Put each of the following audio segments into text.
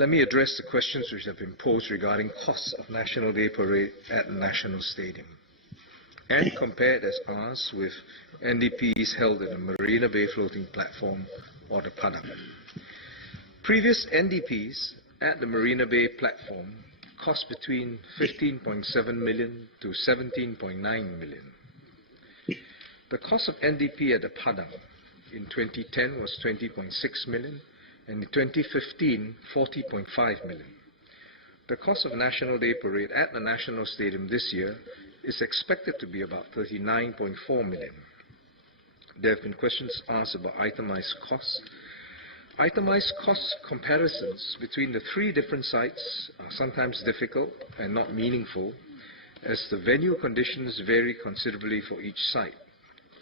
let me address the questions which have been posed regarding costs of National Day Parade at the National Stadium and compare it as ours with NDPs held at the Marina Bay Floating Platform or the Padang. Previous NDPs at the Marina Bay platform cost between 15.7 million to 17.9 million. The cost of NDP at the Padang in 2010 was 20.6 million, and in 2015, 40.5 million. The cost of National Day Parade at the National Stadium this year is expected to be about 39.4 million. There have been questions asked about itemized costs. Itemized cost comparisons between the three different sites are sometimes difficult and not meaningful, as the venue conditions vary considerably for each site.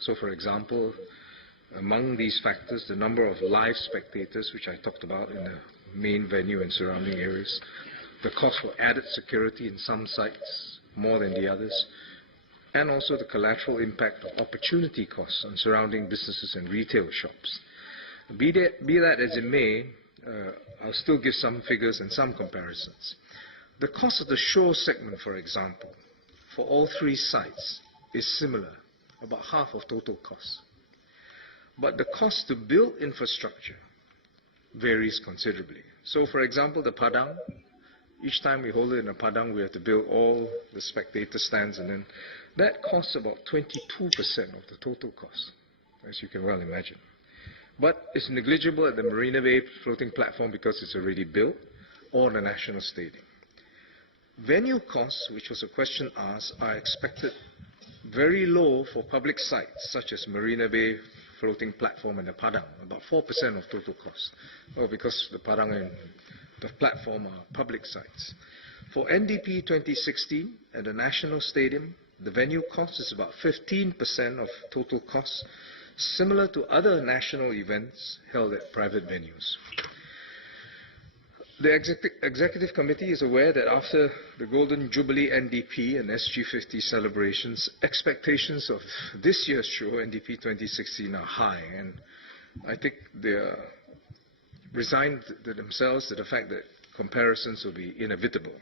So, for example, among these factors, the number of live spectators, which I talked about in the main venue and surrounding areas, the cost for added security in some sites more than the others, and also the collateral impact of opportunity costs on surrounding businesses and retail shops. Be that as it may, I'll still give some figures and some comparisons. The cost of the shore segment, for example, for all three sites is similar, about half of total cost. But the cost to build infrastructure varies considerably. So, for example, the Padang, each time we hold it in a Padang, we have to build all the spectator stands, and then that costs about 22% of the total cost, as you can well imagine. But it's negligible at the Marina Bay floating platform because it's already built, or the National Stadium. Venue costs, which was a question asked, are expected very low for public sites, such as Marina Bay floating platform and the Padang, about 4% of total cost, because the Padang and the platform are public sites. For NDP 2016 at the National Stadium, the venue cost is about 15% of total costs, similar to other national events held at private venues. The Executive Committee is aware that after the Golden Jubilee NDP and SG50 celebrations, expectations of this year's show, NDP 2016, are high, and I think they are resigned themselves to the fact that comparisons will be inevitable.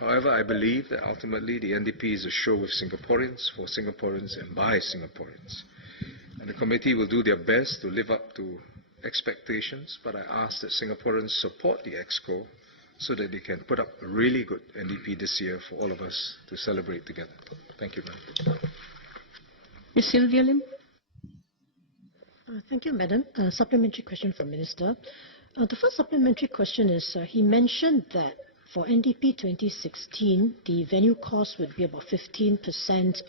However, I believe that ultimately the NDP is a show with Singaporeans, for Singaporeans, and by Singaporeans. And the committee will do their best to live up to expectations, but I ask that Singaporeans support the Exco so that they can put up a really good NDP this year for all of us to celebrate together. Thank you, Madam. Ms. Sylvia Lim. Thank you, Madam. Supplementary question for Minister. The first supplementary question is, he mentioned that for NDP 2016, the venue cost would be about 15%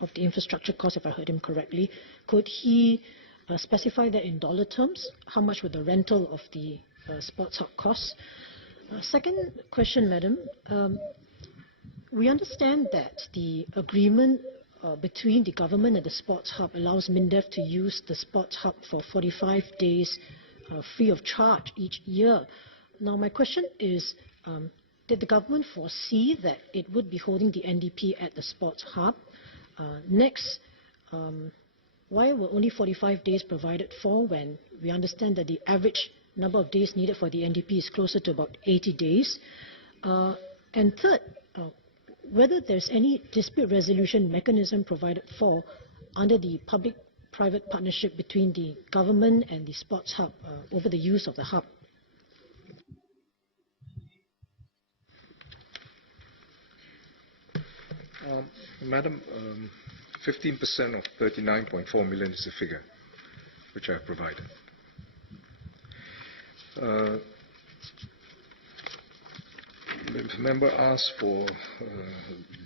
of the infrastructure cost, if I heard him correctly. Could he specify that in dollar terms? How much would the rental of the sports hub cost? Second question, Madam. We understand that the agreement between the government and the sports hub allows MINDEF to use the sports hub for 45 days free of charge each year. Now, my question is, did the government foresee that it would be holding the NDP at the sports hub? Next, why were only 45 days provided for when we understand that the average number of days needed for the NDP is closer to about 80 days? And third, whether there's any dispute resolution mechanism provided for under the public-private partnership between the government and the sports hub over the use of the hub. Madam, 15% of 39.4 million is the figure which I have provided. The member asked for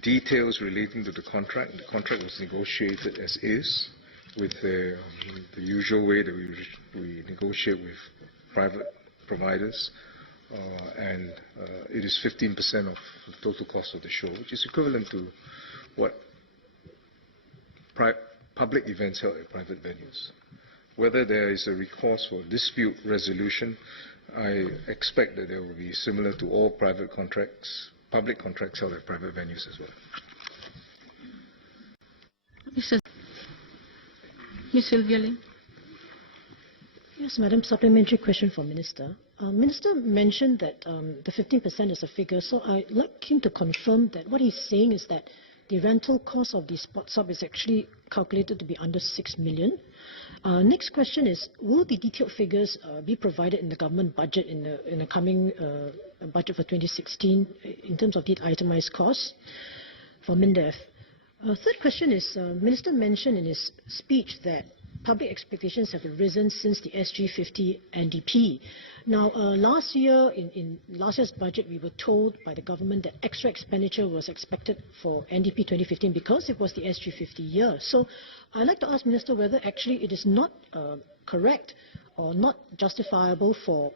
details relating to the contract. The contract was negotiated as is, with the usual way that we negotiate with private providers, and it is 15% of the total cost of the show, which is equivalent to what public events held at private venues. Whether there is a recourse for dispute resolution, I expect that there will be similar to all private contracts, public contracts held at private venues as well. Ms. Sylvia Lim. Yes, Madam. Supplementary question for Minister. Minister mentioned that the 15% is a figure, so I'd like him to confirm that what he's saying is that the rental cost of the sports hub is actually calculated to be under 6 million. Next question is, will the detailed figures be provided in the government budget in the coming budget for 2016 in terms of the itemized costs for MINDEF? Third question is, Minister mentioned in his speech that public expectations have risen since the SG50 NDP. Now, last year, in last year's budget, we were told by the government that extra expenditure was expected for NDP 2015 because it was the SG50 year. So I'd like to ask Minister whether actually it is not correct or not justifiable for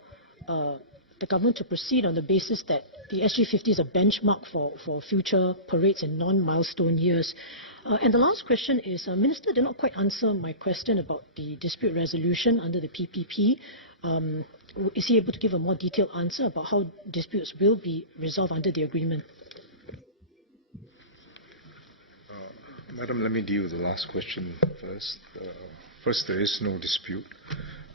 the government to proceed on the basis that the SG50 is a benchmark for future parades in non-milestone years. And the last question is, Minister did not quite answer my question about the dispute resolution under the PPP. Is he able to give a more detailed answer about how disputes will be resolved under the agreement? Madam, let me deal with the last question first. First, there is no dispute,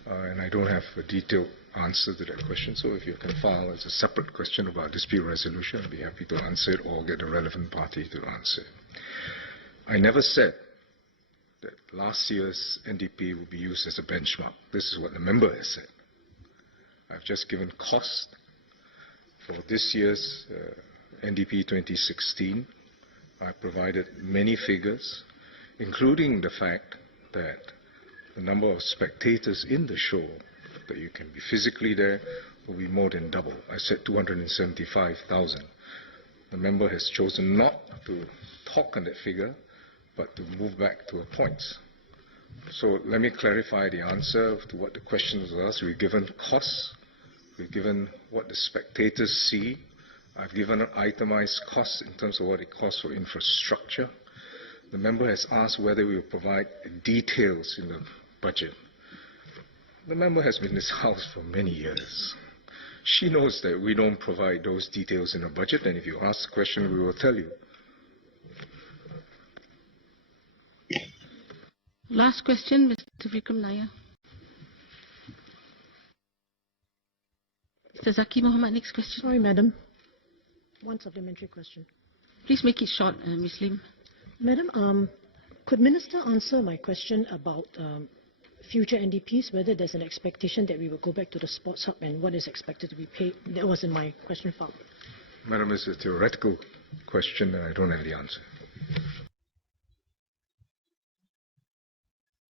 and I don't have a detailed answer to that question. So if you can file as a separate question about dispute resolution, I'd be happy to answer it or get the relevant party to answer it. I never said that last year's NDP would be used as a benchmark. This is what the member has said. I've just given cost for this year's NDP 2016. I provided many figures, including the fact that the number of spectators in the show, that you can be physically there, will be more than double. I said 275,000. The member has chosen not to talk on that figure, but to move back to a point. So let me clarify the answer to what the question was asked. We've given costs. We've given what the spectators see. I've given an itemized cost in terms of what it costs for infrastructure. The member has asked whether we will provide details in the budget. The member has been in this House for many years. She knows that we don't provide those details in the budget, and if you ask the question, we will tell you. Last question, Mr. Vikram Nair. Mr. Zaki Mohammed, next question. Sorry, Madam. One supplementary question. Please make it short, Ms. Lim. Madam, could Minister answer my question about future NDPs, whether there's an expectation that we will go back to the sports hub and what is expected to be paid? That was in my question file. Madam, it's a theoretical question and I don't have the answer.